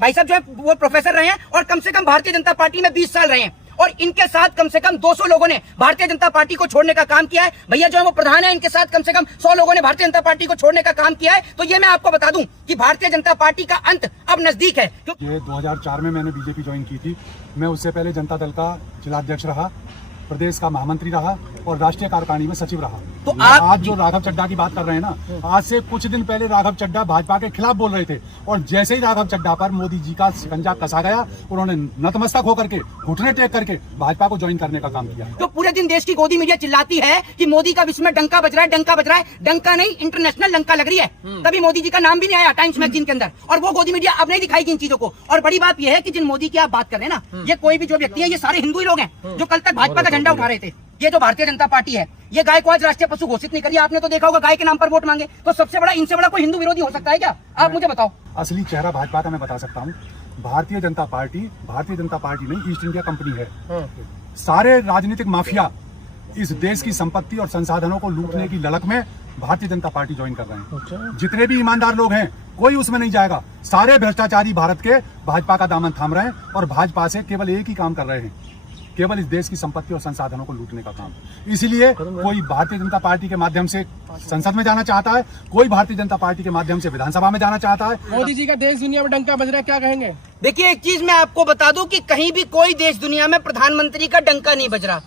भाई साहब जो है वो प्रोफेसर रहे हैं और कम से कम भारतीय जनता पार्टी में 20 साल रहे हैं और इनके साथ कम से कम 200 लोगों ने भारतीय जनता पार्टी को छोड़ने का काम किया है। भैया जो है वो प्रधान है, इनके साथ कम से कम 100 लोगों ने भारतीय जनता पार्टी को छोड़ने का काम किया है। तो ये मैं आपको बता दूं कि भारतीय जनता पार्टी का अंत अब नजदीक है। ये 2004 में मैंने बीजेपी ज्वाइन की थी। मैं उससे पहले जनता दल का जिलाध्यक्ष रहा, प्रदेश का महामंत्री रहा और राष्ट्रीय कार्यकारिणी में सचिव रहा। तो आज जो राघव चड्ढा की बात कर रहे हैं ना, आज से कुछ दिन पहले राघव चड्ढा भाजपा के खिलाफ बोल रहे थे और जैसे ही राघव चड्ढा पर मोदी जी का शिकंजा कसा गया, उन्होंने नतमस्तक होकर के घुटने टेक करके भाजपा को ज्वाइन करने का काम किया। तो पूरे दिन देश की गोदी मीडिया चिल्लाती है कि मोदी का विश्व में डंका बज रहा है, डंका बज रहा है। डंका नहीं, इंटरनेशनल लंका लग रही है। तभी मोदी जी का नाम भी नहीं आया टाइम्स मैगजीन के अंदर और वो गोदी मीडिया अब नहीं दिखाएगी इन चीजों को। और बड़ी बात यह है कि जिन मोदी की आप बात कर रहे हैं ना, ये कोई भी जो व्यक्ति है, ये सारे हिंदू ही लोग हैं जो कल तक भाजपा का झंडा उठा रहे थे। ये जो भारतीय जनता पार्टी है, ये गाय को आज राष्ट्रीय पशु घोषित नहीं करी। आपने तो देखा होगा गाय के नाम पर वोट मांगे, तो सबसे बड़ा इनसे बड़ा कोई हिंदू विरोधी हो सकता है क्या? आप मुझे बताओ। असली चेहरा भाजपा का मैं बता सकता हूँ। भारतीय जनता पार्टी नहीं, ईस्ट इंडिया कंपनी है। सारे राजनीतिक माफिया इस देश की संपत्ति और संसाधनों को लूटने की ललक में भारतीय जनता पार्टी ज्वाइन कर रहे हैं। जितने भी ईमानदार लोग हैं, कोई उसमें नहीं जाएगा। सारे भ्रष्टाचारी भारत के भाजपा का दामन थाम रहे हैं और भाजपा से केवल एक ही काम कर रहे हैं, केवल इस देश की संपत्ति और संसाधनों को लूटने का काम। इसीलिए कोई भारतीय जनता पार्टी के माध्यम से संसद में जाना चाहता है, कोई भारतीय जनता पार्टी के माध्यम से विधानसभा में जाना चाहता है। मोदी जी का देश दुनिया में डंका बज रहा है, क्या कहेंगे? देखिए, एक चीज मैं आपको बता दूं कि कहीं भी कोई देश दुनिया में प्रधानमंत्री का डंका नहीं बज रहा।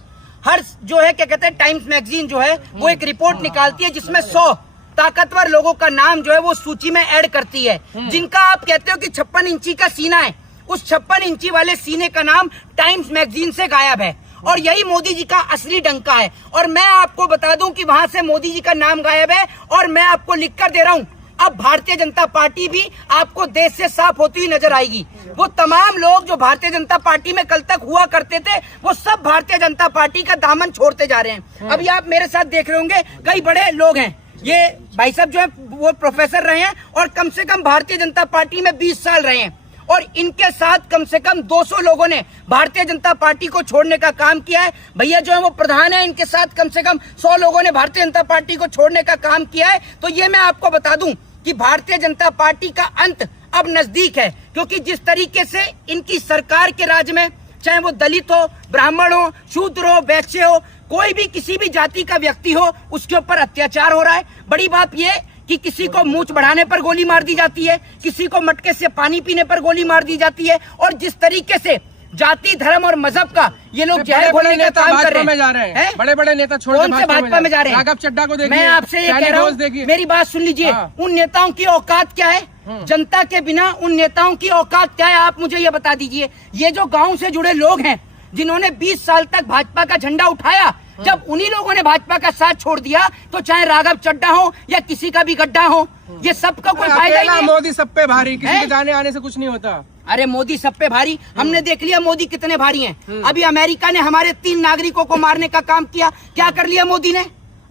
हर जो है क्या कहते हैं, टाइम्स मैगजीन जो है वो एक रिपोर्ट निकालती है जिसमें 100 ताकतवर लोगों का नाम जो है वो सूची में ऐड करती है, जिनका आप कहते हो कि 56 इंची का सीना है। उस 56 इंची वाले सीने का नाम टाइम्स मैगजीन से गायब है और यही मोदी जी का असली डंका है। और मैं आपको बता दूं कि वहां से मोदी जी का नाम गायब है और मैं आपको लिख कर दे रहा हूं, अब भारतीय जनता पार्टी भी आपको देश से साफ होती हुई नजर आएगी। वो तमाम लोग जो भारतीय जनता पार्टी में कल तक हुआ करते थे, वो सब भारतीय जनता पार्टी का दामन छोड़ते जा रहे हैं। अभी आप मेरे साथ देख रहे होंगे, कई बड़े लोग हैं। ये भाई साहब जो है वो प्रोफेसर रहे हैं और कम से कम भारतीय जनता पार्टी में 20 साल रहे हैं और इनके साथ कम से कम 200 लोगों ने भारतीय जनता पार्टी को छोड़ने का काम किया है। भैया जो है वो प्रधान है, इनके साथ कम से कम 100 लोगों ने भारतीय जनता पार्टी को छोड़ने का काम किया है। तो ये मैं आपको बता दूं कि भारतीय जनता पार्टी का अंत अब नजदीक है, क्योंकि जिस तरीके से इनकी सरकार के राज में, चाहे वो दलित हो, ब्राह्मण हो, शूद्र हो, वैश्य हो, कोई भी किसी भी जाति का व्यक्ति हो, उसके ऊपर अत्याचार हो रहा है। बड़ी बात ये कि किसी को मूंछ बढ़ाने पर गोली मार दी जाती है, किसी को मटके से पानी पीने पर गोली मार दी जाती है और जिस तरीके से जाति, धर्म और मजहब का ये लोग जहर घोलने का काम कर रहे हैं। बड़े-बड़े नेता छोड़ कौन से भाजपा में जा रहे हैं? राघव चड्ढा को देखिए। मैं आपसे ये कह रहा हूँ, मेरी बात सुन लीजिए। उन नेताओं की औकात क्या है? जनता के बिना उन नेताओं की औकात क्या है? आप मुझे ये बता दीजिए। ये जो गाँव से जुड़े लोग हैं, जिन्होंने 20 साल तक भाजपा का झंडा उठाया, जब उन्हीं लोगों ने भाजपा का साथ छोड़ दिया, तो चाहे राघव चड्ढा हो या किसी का भी गड्ढा हो, ये सबका कोई फायदा ही नहीं। मोदी सब पे भारी, किसी के जाने आने से कुछ नहीं होता। अरे मोदी सब पे भारी, हमने देख लिया मोदी कितने भारी हैं। अभी अमेरिका ने हमारे 3 नागरिकों को मारने का काम किया, क्या कर लिया मोदी ने?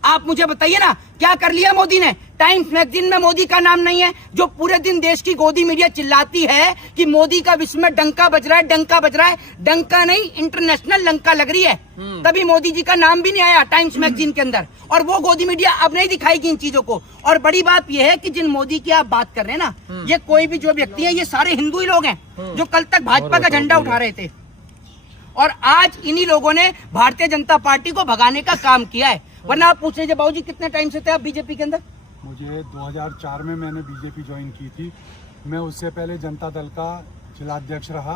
आप मुझे बताइए ना, क्या कर लिया मोदी ने? टाइम्स मैगजीन में मोदी का नाम नहीं है। जो पूरे दिन देश की गोदी मीडिया चिल्लाती है कि मोदी का विश्व में डंका बज रहा है, डंका बज रहा है। डंका नहीं, इंटरनेशनल लंका लग रही है। तभी मोदी जी का नाम भी नहीं आया टाइम्स मैगजीन के अंदर और वो गोदी मीडिया अब नहीं दिखाएगी इन चीजों को। और बड़ी बात यह है कि जिन मोदी की आप बात कर रहे हैं ना, ये कोई भी जो व्यक्ति है, ये सारे हिंदू ही लोग हैं जो कल तक भाजपा का झंडा उठा रहे थे और आज इन्हीं लोगों ने भारतीय जनता पार्टी को भगाने का काम किया है। वरना आप पूछ लीजिए, बाबूजी कितने टाइम से थे आप बीजेपी के अंदर? मुझे 2004 में मैंने बीजेपी ज्वाइन की थी। मैं उससे पहले जनता दल का जिलाध्यक्ष रहा,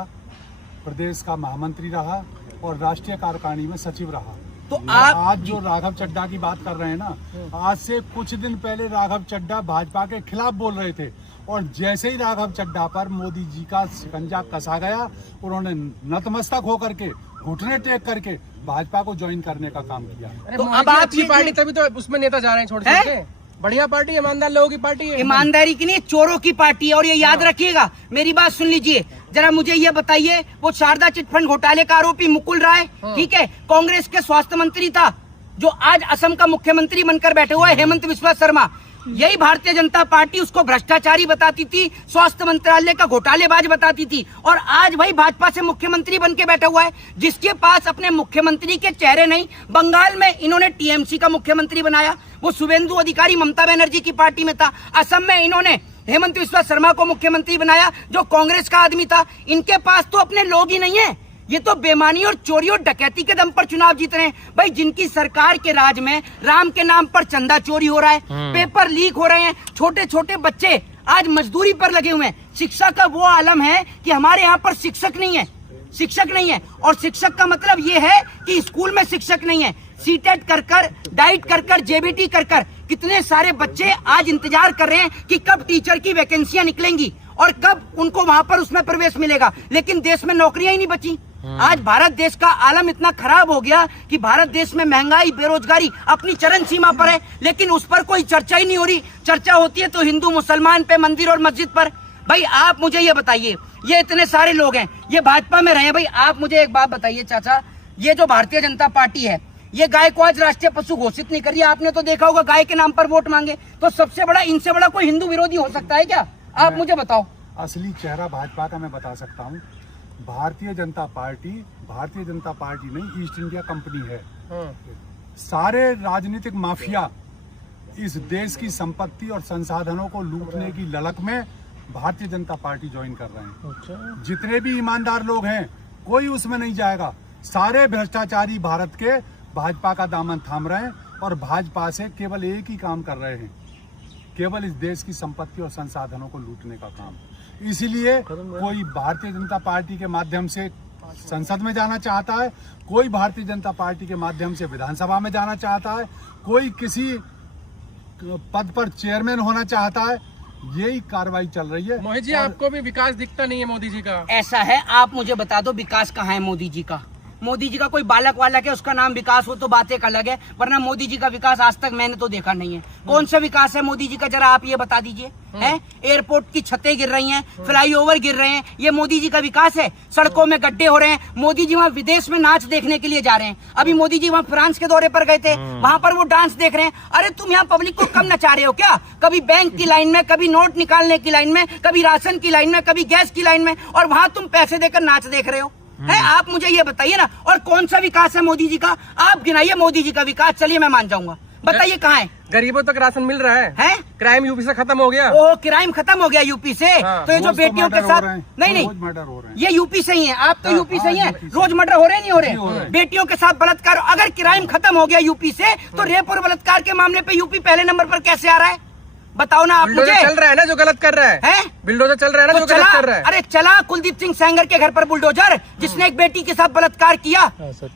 प्रदेश का महामंत्री रहा और राष्ट्रीय कार्यकारिणी में सचिव रहा। तो आप आज जो राघव चड्ढा की बात कर रहे हैं ना, आज से कुछ दिन पहले राघव चड्ढा भाजपा के खिलाफ बोल रहे थे और जैसे ही राघव चड्ढा पर मोदी जी का शिकंजा कसा गया, उन्होंने नतमस्तक होकर के घुटने टेक करके भाजपा को ज्वाइन करने का काम किया। तो अब आपकी पार्टी, तभी तो उसमें नेता जा रहे हैं छोड़ के। बढ़िया पार्टी, ईमानदार लोगों की पार्टी है। ईमानदारी की नहीं, चोरों की पार्टी है। और ये याद रखिएगा, मेरी बात सुन लीजिए जरा। मुझे ये बताइए, वो शारदा चिटफंड घोटाले का आरोपी मुकुल राय, ठीक है, कांग्रेस के स्वास्थ्य मंत्री था, जो आज असम का मुख्यमंत्री बनकर बैठे हुआ है, हेमंत बिस्वा शर्मा। यही भारतीय जनता पार्टी उसको भ्रष्टाचारी बताती थी, स्वास्थ्य मंत्रालय का घोटालेबाज बताती थी और आज भाई भाजपा से मुख्यमंत्री बन के बैठा हुआ है, जिसके पास अपने मुख्यमंत्री के चेहरे नहीं। बंगाल में इन्होंने टीएमसी का मुख्यमंत्री बनाया, वो शुभेंदु अधिकारी ममता बनर्जी की पार्टी में था। असम में इन्होंने हेमंत बिस्वा शर्मा को मुख्यमंत्री बनाया जो कांग्रेस का आदमी था। इनके पास तो अपने लोग ही नहीं है, ये तो बेईमानी और चोरी और डकैती के दम पर चुनाव जीत रहे हैं। भाई जिनकी सरकार के राज में राम के नाम पर चंदा चोरी हो रहा है, पेपर लीक हो रहे हैं, छोटे छोटे बच्चे आज मजदूरी पर लगे हुए हैं। शिक्षा का वो आलम है कि हमारे यहाँ पर शिक्षक नहीं है, शिक्षक नहीं है। और शिक्षक का मतलब ये है कि स्कूल में शिक्षक नहीं है। सीटेट कर कर, डाइट कर कर, जेबीटी कर कर कितने सारे बच्चे आज इंतजार कर रहे हैं कि कब टीचर की वैकेंसियां निकलेंगी और कब उनको वहां पर उसमें प्रवेश मिलेगा। लेकिन देश में नौकरियां ही नहीं बची। आज भारत देश का आलम इतना खराब हो गया कि भारत देश में महंगाई, बेरोजगारी अपनी चरम सीमा पर है, लेकिन उस पर कोई चर्चा ही नहीं हो रही। चर्चा होती है तो हिंदू मुसलमान पे, मंदिर और मस्जिद पर। भाई आप मुझे ये बताइए, ये इतने सारे लोग हैं, ये भाजपा में रहे हैं। भाई आप मुझे एक बात बताइए चाचा, ये जो भारतीय जनता पार्टी है, ये गाय को आज राष्ट्रीय पशु घोषित नहीं कर रही। आपने तो देखा होगा गाय के नाम पर वोट मांगे, तो सबसे बड़ा, इनसे बड़ा कोई हिंदू विरोधी हो सकता है क्या? आप मुझे बताओ। असली चेहरा भाजपा का मैं बता सकता हूँ। भारतीय जनता पार्टी नहीं, ईस्ट इंडिया कंपनी है। सारे राजनीतिक माफिया इस देश की संपत्ति और संसाधनों को लूटने की ललक में भारतीय जनता पार्टी ज्वाइन कर रहे हैं। जितने भी ईमानदार लोग हैं कोई उसमें नहीं जाएगा। सारे भ्रष्टाचारी भारत के भाजपा का दामन थाम रहे हैं और भाजपा से केवल एक ही काम कर रहे हैं, केवल इस देश की संपत्ति और संसाधनों को लूटने का काम। इसीलिए कोई भारतीय जनता पार्टी के माध्यम से संसद में जाना चाहता है, कोई भारतीय जनता पार्टी के माध्यम से विधानसभा में जाना चाहता है, कोई किसी पद पर चेयरमैन होना चाहता है। यही कार्रवाई चल रही है। मोहित जी, आपको भी विकास दिखता नहीं है मोदी जी का? ऐसा है, आप मुझे बता दो विकास कहाँ है मोदी जी का? मोदी जी का कोई बालक वालक है उसका नाम विकास हो तो बात एक अलग है, वरना मोदी जी का विकास आज तक मैंने तो देखा नहीं है। कौन सा विकास है मोदी जी का, जरा आप ये बता दीजिए। है एयरपोर्ट की छतें गिर रही हैं, फ्लाईओवर गिर रहे हैं, ये मोदी जी का विकास है? सड़कों में गड्ढे हो रहे हैं। मोदी जी वहाँ विदेश में नाच देखने के लिए जा रहे हैं। अभी मोदी जी वहाँ फ्रांस के दौरे पर गए थे, वहाँ पर वो डांस देख रहे हैं। अरे तुम यहाँ पब्लिक को कम नचा रहे हो क्या? कभी बैंक की लाइन में, कभी नोट निकालने की लाइन में, कभी राशन की लाइन में, कभी गैस की लाइन में, और वहाँ तुम पैसे देकर नाच देख रहे हो। है, आप मुझे ये बताइए ना। और कौन सा विकास है मोदी जी का? आप गिनाइए मोदी जी का विकास, चलिए मैं मान जाऊंगा। बताइए कहाँ है? गरीबों तक राशन मिल रहा है? क्राइम यूपी से खत्म हो गया? ओह, क्राइम खत्म हो गया यूपी से? तो ये जो बेटियों के साथ, नहीं, ये यूपी से ही है। आप तो यूपी से ही है। रोज मर्डर हो रहे नहीं हो रहे? बेटियों के साथ बलात्कार, अगर क्राइम खत्म हो गया यूपी से, तो रेप और बलात्कार के मामले पे यूपी पहले नंबर पर कैसे आ रहा है? बताओ ना आप मुझे। चल रहा है ना जो गलत कर रहा है? बिल्डोजर चल रहा है ना जो गलत कर रहा है? अरे चला कुलदीप सिंह सेंगर के घर पर बुलडोजर, जिसने एक बेटी के साथ बलात्कार किया।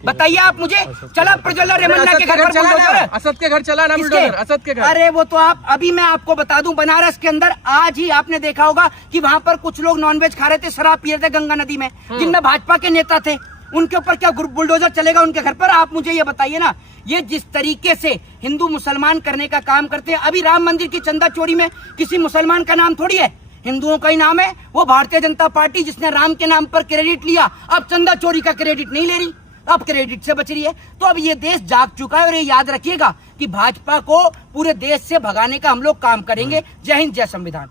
बताइए आप मुझे। चला प्रज्वला रेमन्ना के घर पर बुलडोजर। असद के घर चला ना बुलडोजर? असद के घर? अरे वो तो आप, अभी मैं आपको बता दूं, बनारस के अंदर आज ही आपने देखा होगा कि वहाँ पर कुछ लोग नॉनवेज खा रहे थे, शराब पी रहे थे गंगा नदी में, जिनमें भाजपा के नेता थे। उनके ऊपर क्या बुलडोजर चलेगा उनके घर पर? आप मुझे ये बताइए ना। ये जिस तरीके से हिंदू मुसलमान करने का काम करते हैं, अभी राम मंदिर की चंदा चोरी में किसी मुसलमान का नाम थोड़ी है, हिंदुओं का ही नाम है। वो भारतीय जनता पार्टी जिसने राम के नाम पर क्रेडिट लिया, अब चंदा चोरी का क्रेडिट नहीं ले रही, अब क्रेडिट से बच रही है। तो अब ये देश जाग चुका है और ये याद रखिएगा कि भाजपा को पूरे देश से भगाने का हम लोग काम करेंगे। जय हिंद, जय संविधान।